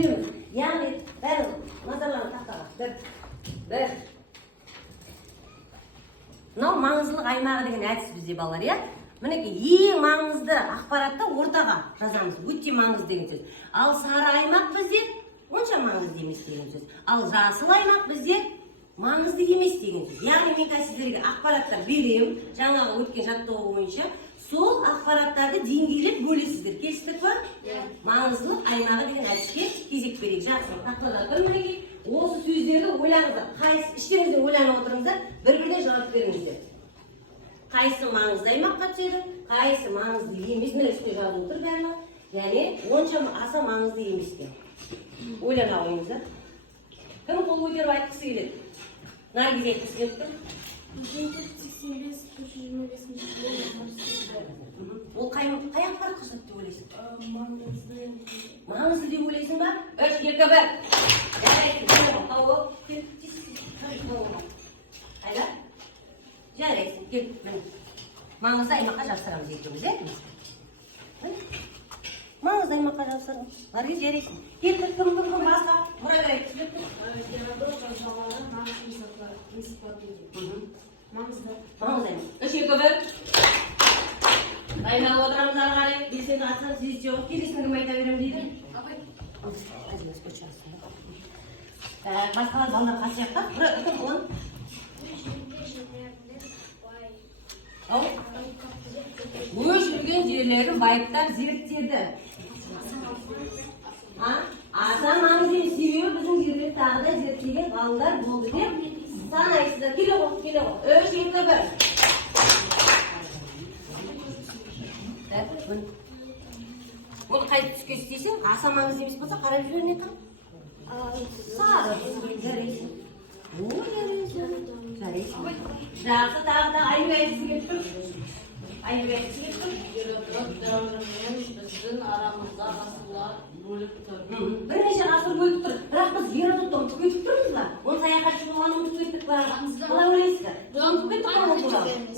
бөлеміз. Яғни бәрі назарларын тақтаға. Бір. Мынау маңыздылық аймағы деген әдіс бізде балалар, иә? Мінекей, ең маңызды ақпаратты ортаға жазамыз. Өте маңызды деген сөз. Ал сары аймақ бізде онша маңызды емес деген сөз. Ал жасыл аймақ бізде маңызды емес деген сөз. Яғни мен сіздерге ақпараттар берем, жаңағы өткен жаттығу бойынша. Сол ақпараттарды деңгейлеп бөлесіздер. Келістік па? Маңыздылық аймағы деген әдіске кезек берейік. Жақсы, тақтада тұр мінекей. Осы сөздерді ойлаңыздар. Қайсы іштеріңізден ойланып отырыңыздар, бір-біріне жауап беріңіздер. Қайсы маңызды аймаққа түседі, қайсы маңызды емес, міне үстіне жазылып тұр бәрі. Яғни онша аса маңызды емес екен. Ойлана қойыңыздар. Кім қол көтеріп айтқысы келеді? Наргиз айтқысы келіп тұр? 85-325. Ол қай ақпаратқа жатады деп ойлайсың? Маңызды деп ойлайсың ба? 3, 2, 1. Қайда? Жарайсың, кел. Маңызды аймаққа жапсырамыз екеуміз, е? Маңызды аймаққа жапсырамыз. Наргиз, жарайсың. Кел, кім басқа? Мұрат айтқысы келіп тұр? Маңызды аймақ. 3, 2, 1. Айналып отырамыз ары қарай. Белсенді атсам сіз жоқ. Келесін кім айта берем дейді? Басқалар балдар қасияқтап. Кім ұлын? Өшірген жерлерін байыптап зерттеді. Аса маңызды емес, себебі біздің жерлерді тағы да зерттеген ғалымдар болды деп санайсыздар. Келе ғой. 3, 2, 1. Оны қайтып түске істейсің, аса маңызды емес болса, қарап жібермей тұр. Сары. Жарайсың. Жарайсың. Жақсы, тағы айып айтысы келіп тұр. Айып айтысы келіп тұр. Геродот дәуірімен біздің арамызда ғасырлар бөліп тұр. Бірнеше ғасыр бөліп тұр. Бірақ біз Геродотты ұмытып кетіп тұрмыз ба? Оның саяхатшы болғанын ұмытып кеттік па? Қалай ойлайсыздар? Ұмытып кеттік па?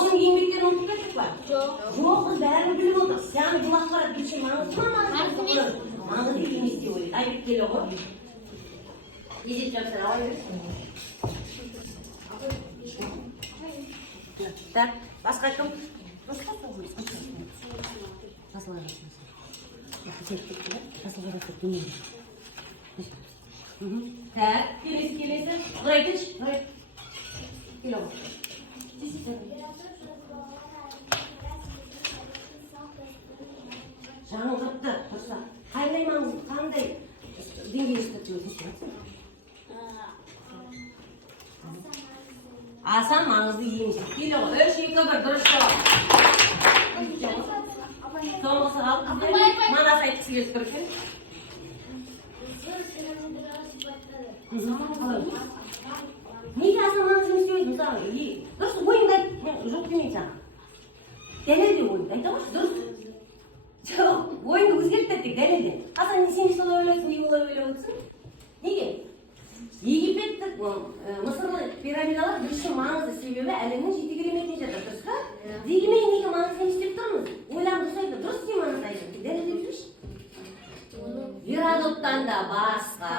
Оның еңбектерін ұмытып кеттік па? Жоқ, біз бәрін біліп отырмыз. Яғни бұл ақпарат біз үшін маңызды ма? Маңызды емес деп ойлайды. Айып келе ғой. Есеп жапсыра қойыңыз. Так, басқа кім? Так, келесі. Нұрай келші, Нұрай. Келе ғой. Жаңыл жұртты, тұрса. Қандай маңызды, қандай деңгей үстіртіп өтесің? Аса маңызды емес. Келе ғой. 3, 2, 1, дұрыс жауап. Соңғысы қалып біздер. Манас айтқысы келіп тұр екен. Неге аса маңызды емес деп мысалы? Дұрыс, ойыңды айт. Жоқ демейді саған. Дәлелде ойыңды. Айта қойшы, дұрыс. Жоқ, ойыңды өзгерттік тек дәлелде. Аса сен солай ойлайсың, не олай ойлап отырсың? Неге? Египеттік, Мысырлы пирамидалар біз үшін маңызды себебі әлемнің жеті кереметіне жатыр, дұрыс па? Дегенмен неге маңызды емес деп тұрмыз? Ойланып тұрсайды, дұрыс не маңызды айтып? Дәлелдеп жүрші. Геродоттан да басқа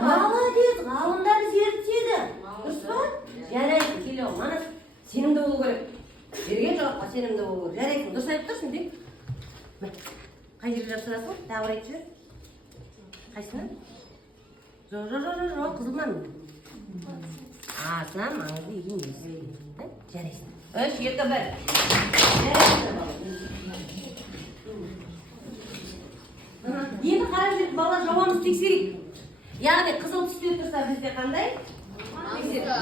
молодец, ғалымдар зерттеді. Дұрыс па? Жарайсың, келе ғой, Манас сенімді болу керек. Берген жауапқа сенімді болу керек. Жарайсың, дұрыс айтып тұрсың деп. Қай жерге жапсырасың? Тағы бір айтып жүр. Қайсына? Жоқ, қызылман. Аса маңызды емес. Жарайсың. 3, 2, 1. Енді қарап жүріп балалар жауабымызды тексерейік. Яғни қызыл түсте тұрса бізде қандай?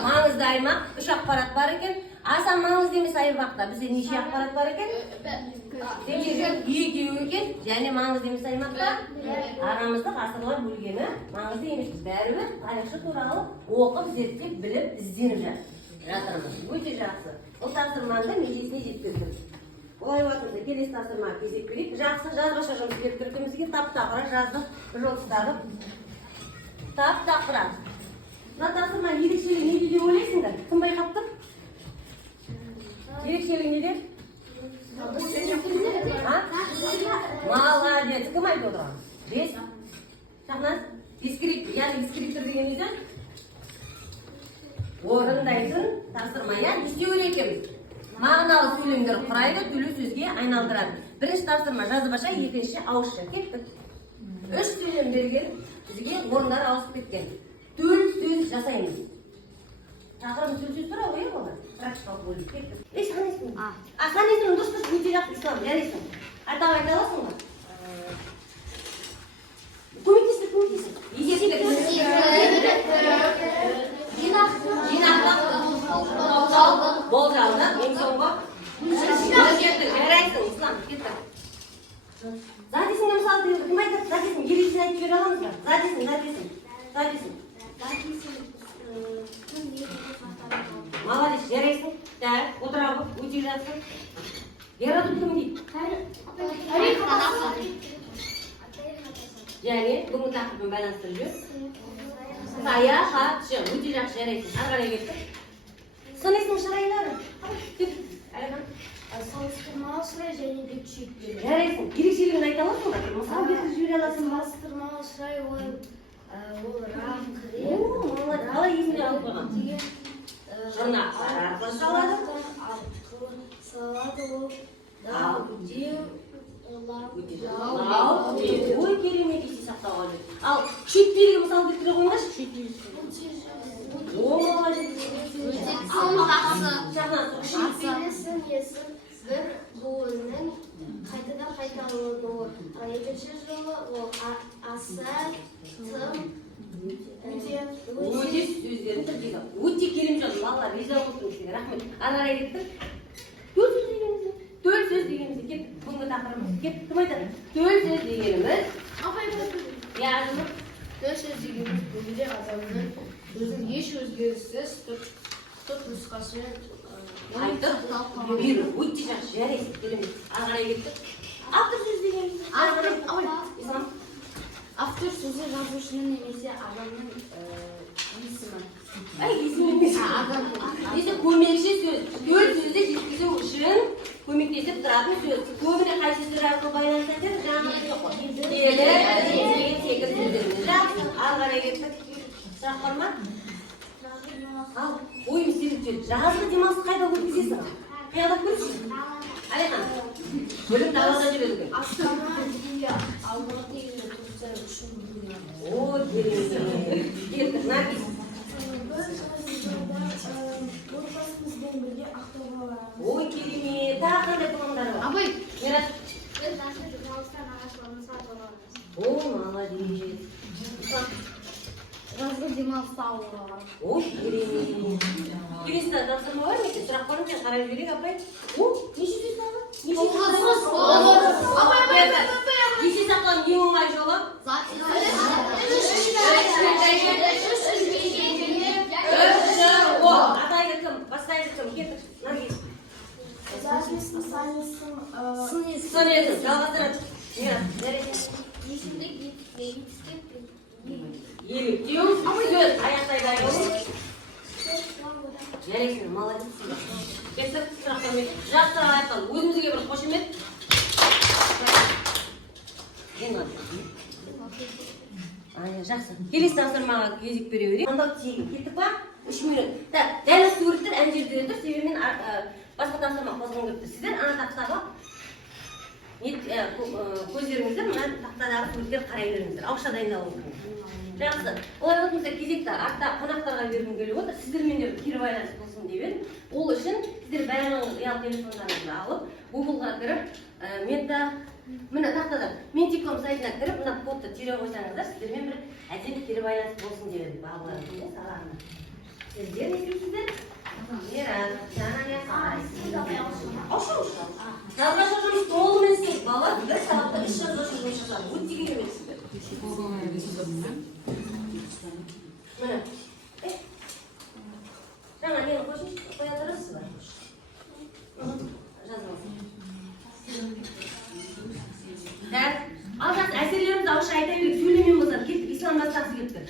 Маңызды аймақ, 3 ақпарат бар екен. Аса маңызды емес аймақта бізде неше ақпарат бар екен? 2 екен. Және маңызды емес аймақта арамызда ғасырлар бөлгені маңызды емес. Бәрібір тарихшы туралы оқып, зерттеп, біліп, ізденіп жатырмыз. Өте жақсы. Бұл тапсырманы межесіне жеткіздік. Олай уақытында келесі тапсырмаға кезек берейік. Жақсы, жазбаша жұмыс беріп түркімізге тап-тақыра жаздық, жол ұстадық. Тап-тақыра. Мына тапсырманың ерекшелігі неде деп ойлайсыңдар? Кім байқап тұр? Ерекшелігі неде? Молодец. Кім айтып отырған? 5. Шахназ, дескриптор дегеніміз орындайтын тапсырма, не істеу керек екенбіз? Мағыналы сөйлемдер құрайды, түрлі сөзге айналдырады. Бірінші тапсырма жазбаша, екінші ауызша. Кеттік. 3 сөйлем берген, бізге орындар ауысып кеткен. 4 сөз жасаймыз. Тақырыбымыз төл сөз тұра қойып олар. Практикалық болып кеттік. Санайсың? Санайсың, дұрыс өте жақсы ислам, жарайсың. Атап айта аласың ба? Көмектесін. Есесілік. Жинақтық. Болжалды. Ең соңғы. Кеттік, жарайсың, ислам, кеттік. Задесің мысалы, кім айтады? Задесің, ерекшін айтып жібере аламыз ба? Задесің. Молодец, жарайсың. Так, отыра ғой, өте жақсы. Ярату кім дейді? Және бүгін тақырыппен байланыстырып жүр. Саяхатшы, өте жақсы, жарайсың. Ары қарай кеттік. Санайсың шырайлары. Кеттік. Салыстырмалы шырай және де күшейтпелі. Жарайсың. Ерекшелігін айта аласың ба? Мысалы кетіп жібере аласың ба? Салыстырмалы шырай ол рақырет. Молодец. Қалай есіңе алып қойған? Жұрнақтар арқылы салады. Ой, керемет есе сақтауға жүр. Ал күшейтпелігі мысалы келтіре қойыңдаршы. О, молодец. Күшейтпелі сын есім бір буынның қайтадан қайталануы. Екінші жолы ол аса, тым, өте сөздерін тіркейді. Өте керемет. Балалар риза болсын сізге. Рахмет. Ары қарай кеттік. Төл сөз дегеніміз кеттік. Бүгінгі тақырыбымыз кеттік. Кім айтады? Төл сөз дегеніміз. Yazылып. Төл сөз дегеніміз бүгінде адамның өзін еш өзгеріссіз тұт нұсқасымен айтып беру. Өте жақсы, жарайсың, керемет. Ары қарай кеттік. Автор сөз дегеніміз. Автор сөзі жазушының немесе адамның есімі. Есімі емес. Көмекші сөз. Төл сөзді жеткізу үшін көмектесіп тұратын сөз. Көбіне қайсы сөз арқылы байланысады? Жаңағы келі, деген секілді сөздеріміз. Жақсы, ары қарай кеттік. Сұрақ бар ма? Ал, ойым сезіп жүр. Жазғы демалысты қайда өткізесің? Қиялдап көрші. Алихан, бөлім далада жүреді. Астана деген алдыңғы дегенде тұрса үшін білген. О, керемет. Кеттік, Наргиз. Отбасымызбен бірге Ақтауға барамыз. Ой, керемет. Тағы қандай пландар бар? Абай. Мирас. Біз наши журналистан ағашларымызға барамыз. О, молодец. Жазғы демалыста ауылға барамыз. Ой, керемет. Келесі тапсырма бар ма екен? Сұрақ бар ма екен? Қарай жіберейік, апай. О, неше сөз қалды? Есе сақтаудың ең оңай жолы? Атайды кім? Бастайды кім? Кеттік. Наргиз. Зажнесін, санесін, Сын есін, жалғастырады. Мирас, жарайсың. есімдік етістік, Еліктеу, сөз, аяқтай дайын. Жарайсың, молодец. Кеттік, сұрақтармен. Жақсы аяқтал. Өзімізге бір қошемет. Жақсы. Келесі тапсырмаға кезек бере берейік. Таңдау тегін. Кеттік па? 3 минут. Дәл осы суреттер ән жерде тұр. Себебі мен басқа тапсырма қозғым кетті. Сіздер ана тақтаға көздеріңіздер мына тақтадағы суреттер қарай беріңіздер. Ауызша дайындалу керек. Жақсы. Олай болса кезекті артта қонақтарға бергім келіп отыр. Сіздермен де кері байланыс болсын деп едім. Ол үшін сіздер бәрінің ұялы телефондарыңызды алып, Google-ға кіріп, міне тақтада Ментиком сайтына кіріп, мына кодты тере қойсаңыздар, сіздермен бір әдемі кері байланыс болсын деп едім. Балаларым, сағағына. Сіздер не істейсіздер? Мирас, жаңа жазбаша жұмыс толығымен істейді. Балалар бір сағатта 3 жазбаша жұмыс жасады. Өте керемет сіздер. Міне. Жаңа нені қоя тұрасыз ба? Жазылсын. Ал жақсы, әсерлерімізді ауызша айта берейік. Сөйлемен болсақ, кеттік, ислам бастақсы кетті.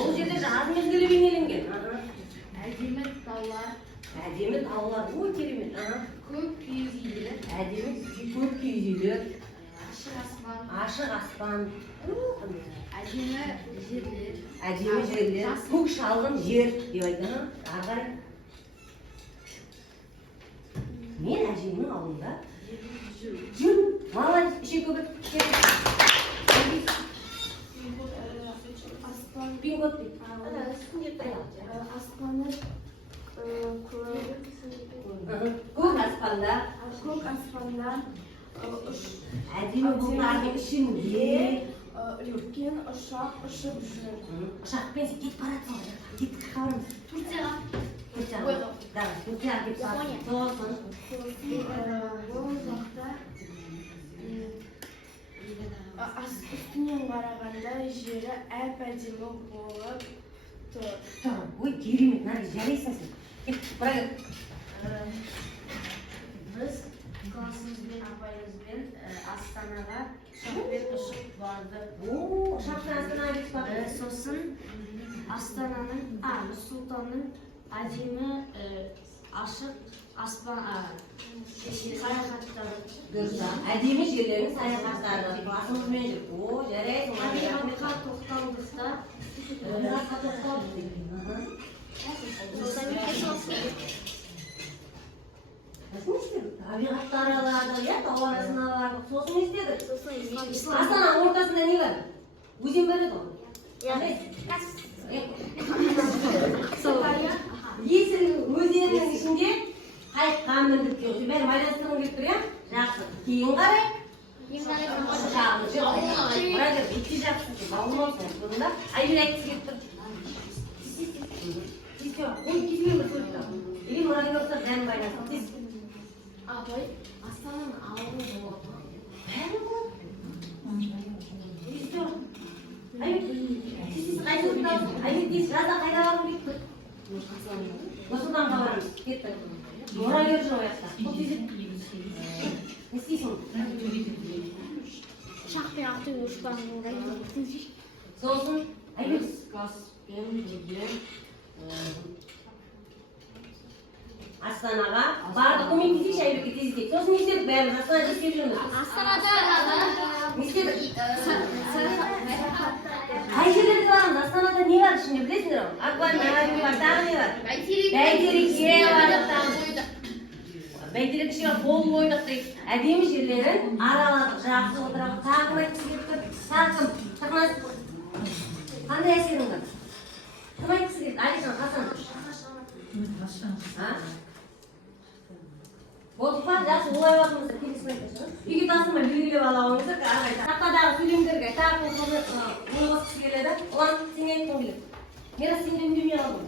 Ол жерде жаз мезгілі бейнеленген. әдемі таулар, Әдемі таулар, ой керемет. көп киіз үйлер, Әдемі көп киіз үйлер, Ашық аспан. ашық аспан, Әдемі жерлер. әдемі жерлер, көк шалғын жер деп айтады. Ары қарай. Мен әжемнің ауылында жүрмін. Молодец, еще көбірек. Аспан. Пин-код дейді. Аспаны Көк аспанда, көк аспанда әдемі бұлттардың ішінде үлкен ұшақ ұшып жүр. ұшақпен кетіп барады. Кетіп қаламыз. Турцияға. Турцияға. Да, Турцияға кетіп барады. Сосын. Ол жақта үстінен қарағанда жері әп-әдемі болып тұр. Ой, керемет, Наргиз, жарайсың сен. Кет, бұра кет. Біз классымызбен, апайымызбен Астанаға ұшақпен ұшып барды. Ұшақпен Астанаға кетіп барды. Сосын Астананың, Нұр-Сұлтанның әдемі ашық аспан саяхаттары. Әдемі жерлерінің саяхаттары. Классымызбен жүріп. О, жарайсың. Табиғатқа тоқталдықта. Табиғатқа тоқталдық. Сосын не істедік? Табиғатты араладық, иә, тау арасына бардық. Сосын не істедік? Астананың ортасында не бар? Өзен бар еді ғой. Есіл өзенінің ішінде қайыққа міндік жоқ. Бәрі майластырғым келіп тұр, иә? Жақсы. Кейін қарай. Шағын жоқ. Бұра жер, бетте жақсы. Бауылмаусың. Бұнда айбел айтқысы келіп тұр. Тиіспе бар. Оны кезімен бір көріп тұр. Или мұрадың өксір дән байласың. Тиіс. Абай, Астананың ауылы болады. Бәрі болады. Тиіспе бар. Айбел, тиіс, қайда өтті? Айбел, тиіс, жазда қайда барғым келіп тұр? Нұрсұлтанға барамыз. Кеттік. Мұрагер жоқ ояқта. Бұл тезет. Не істейсің? Ұшақпен Ақтөбе ұшқанын орайын. Сосын, Айбел, Класспен бірге Астанаға барды көмектесейші Айбекке тезірек. Сосын не істедік бәріміз? Астанада істеп жүрміз. Астанада Не істедік? Қай жерлерге барамыз? Астанада не бар ішінде білесіңдер ме? Аквариум бар, тағы не бар? Бәйтерекке бардық тағы. Бәйтерек ішіне қол қойдық дейді. Әдемі жерлерін араладық, жақсы отыралық. Тағы айтқысы келіп тұр. Тағы кім? Тақназ. Қандай әсерің бар? Кім айтқысы келді? Алихан, Хасан. Болды па? Жақсы, олай уақытымызда келесін айтыңызшы. Үйге тасылмай белгілеп ала алыңыздар. Тақтадағы сөйлемдерге тағы ойғызғысы келеді. Ұлан, сен не айтқың келеді? Мирас, сен үндемей қалдың.